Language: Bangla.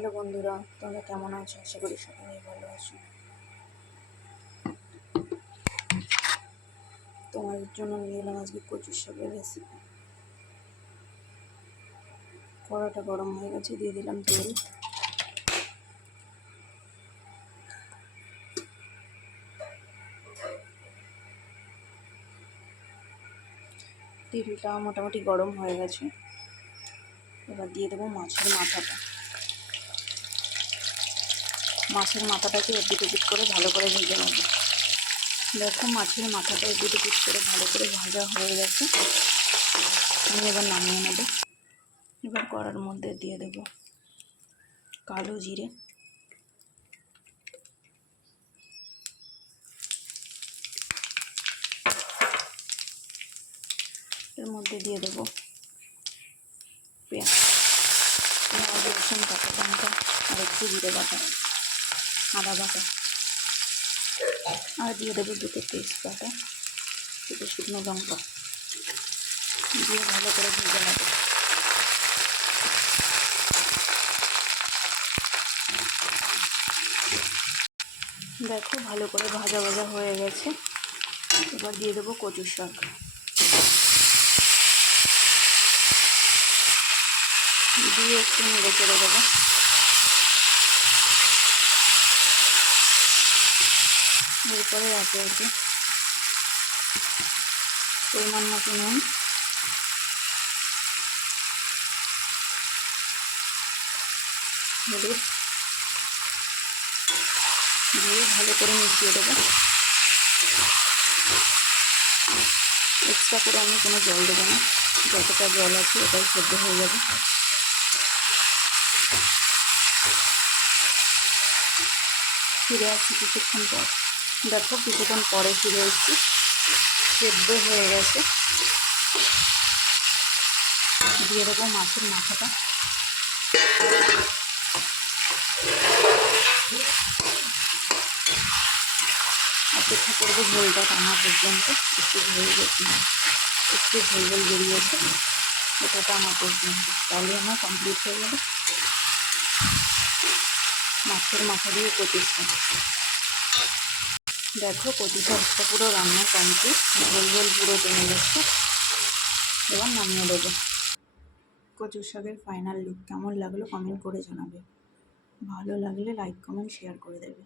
হ্যালো বন্ধুরা, তোমরা কেমন আছো? আশা করি সবাই ভালো আছো। তোমাদের জন্য নিয়ে এলাম আজকে কচুর শাকের রেসিপি কড়াটা গরম হয়ে গেছে, দিয়ে দিলাম তেল। তেলটা মোটামুটি গরম হয়ে গেছে। এবার দিয়ে দেবো মাছের মাথাটা। মাছের মাথাটাকে এদিক ওদিক করে ভালো করে ভেজে নেব। দেখো মাছের মাথাটা এদিক ওদিক করে ভালো করে ভাজা হয়ে গেছে। আমি এবার নামিয়ে নেব। এবার কড়ার মধ্যে দিয়ে দেবো কালো জিরে। এর মধ্যে দিয়ে দেবো পেঁয়াজ। রসুন কাঁচা লঙ্কা আর একটু জিরে বাটা। আদা বাটা। আর দিয়ে দেবো দুটো তেজপাতা, দুটো শুকনো লঙ্কা। দিয়ে ভালো করে ভেজে নেব। দেখো, ভালো করে ভাজা ভাজা হয়ে গেছে। এবার দিয়ে দেবো কচুর শাক। দিয়ে একটু নেড়ে চেড়ে দেবো। এরপরে একে একে পরিমাণ মতো নুন। হলুদ। দিয়ে ভালো করে মিশিয়ে দেবো। এক্সট্রা করে আমি কোনো জল দেবো না। যতটা জল আছে ওটাই সেদ্ধ হয়ে যাবে। ফিরে আসছি কিছুক্ষণ পর। দেখো কিছুক্ষণ পরে ফিরে এসেছি। সেদ্ধ হয়ে গেছে। দিয়ে দেবো মাছের মাথাটা। অপেক্ষা করব ঝোলটা টানা পর্যন্ত। একটু ঝোল একটু ঝোল ঝোল বেরিয়েছে। এটা টানা পর্যন্ত। তাহলে আমার কমপ্লিট হয়ে যাবে। মাছের মাথা দিয়ে শাক দেখো শাকটা পুরো রান্না কমপ্লিট ঝোল ঝোল পুরো টেনে গেছে। এবার নামিয়ে দেবো। কচুর শাকের ফাইনাল লুক কেমন লাগল কমেন্ট করে জানাবে। ভালো লাগলে লাইক কমেন্ট শেয়ার করে দেবে।